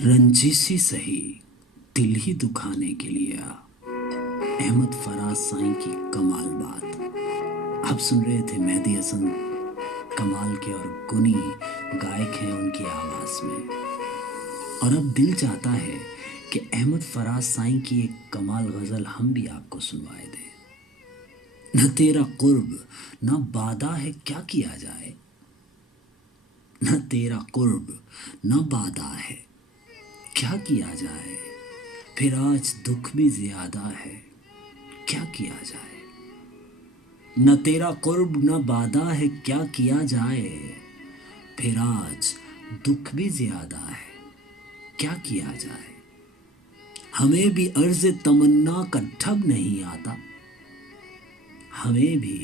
रंजीसी सही दिल ही दुखाने के लिए आ, अहमद फराज साईं की कमाल बात। आप सुन रहे थे मेहदी हसन, कमाल के और गुनी गायक हैं उनकी आवाज में। और अब दिल चाहता है कि अहमद फराज साईं की एक कमाल गजल हम भी आपको सुनवाए दें। न तेरा कुर्ब न बादा है क्या किया जाए, न तेरा कुर्ब न बादा है क्या किया जाए, फिर आज दुख भी ज्यादा है क्या किया जाए। न तेरा कुर्ब न बादा है क्या किया जाए, फिर आज दुख भी ज्यादा है क्या किया जाए। हमें भी अर्ज तमन्ना का ठग नहीं आता, हमें भी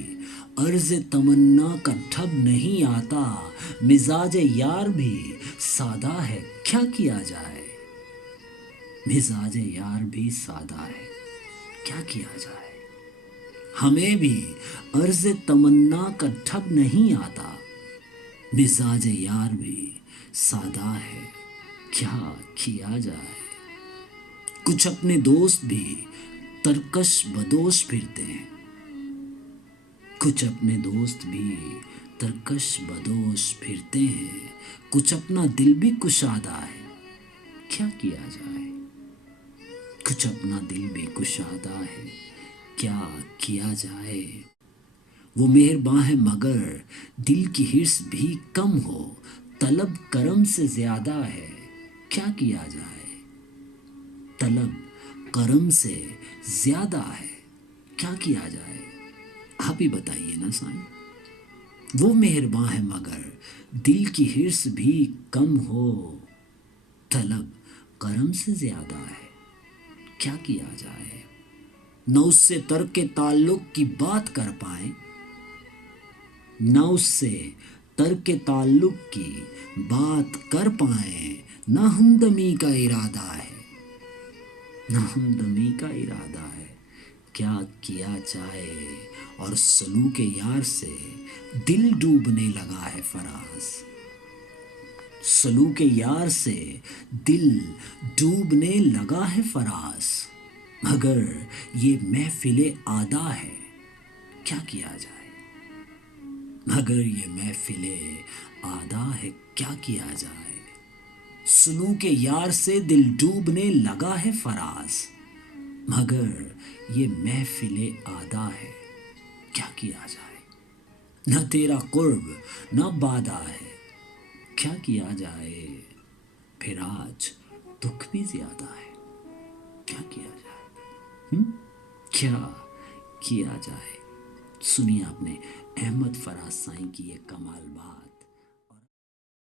अर्ज तमन्ना का ठग नहीं आता, मिजाज यार भी सादा है क्या किया जाए, मिजाज यार भी सादा है क्या किया जाए। हमें भी अर्ज तमन्ना का ठग नहीं आता, मिजाज यार भी सादा है क्या किया जाए। कुछ अपने दोस्त भी तरकश बदोश फिरते हैं, कुछ अपने दोस्त भी तरकश बदोश फिरते हैं, कुछ अपना दिल भी कुशादा है क्या किया जाए, कुछ अपना दिल भी कुशादा है क्या किया जाए। वो मेहरबान है मगर दिल की हिर्स भी कम हो, तलब करम से ज्यादा है क्या किया जाए, तलब करम से ज्यादा है क्या किया जाए। आप ही बताइए ना साईं। वो मेहरबान है मगर दिल की हिर्स भी कम हो, तलब करम से ज्यादा है क्या किया जाए। न उससे तर्क के ताल्लुक की बात कर पाए, न उससे तर्क के ताल्लुक की बात कर पाए, न हमदमी का इरादा है, न हमदमी का इरादा है क्या किया जाए। और सलूके यार से दिल डूबने लगा है फराज, सलूके यार से दिल डूबने लगा है फराज, मगर ये महफिले आदा है क्या किया जाए, मगर ये महफिले आदा है क्या किया जाए। सलूके यार से दिल डूबने लगा है फराज, मगर ये महफिले आदा है क्या किया जाए। न तेरा कुर्ब न बादा है क्या किया जाए, फिर आज दुख भी ज्यादा है क्या किया जाए। क्या किया जाए। सुनिए आपने अहमद फराज साईं की ये कमाल बात।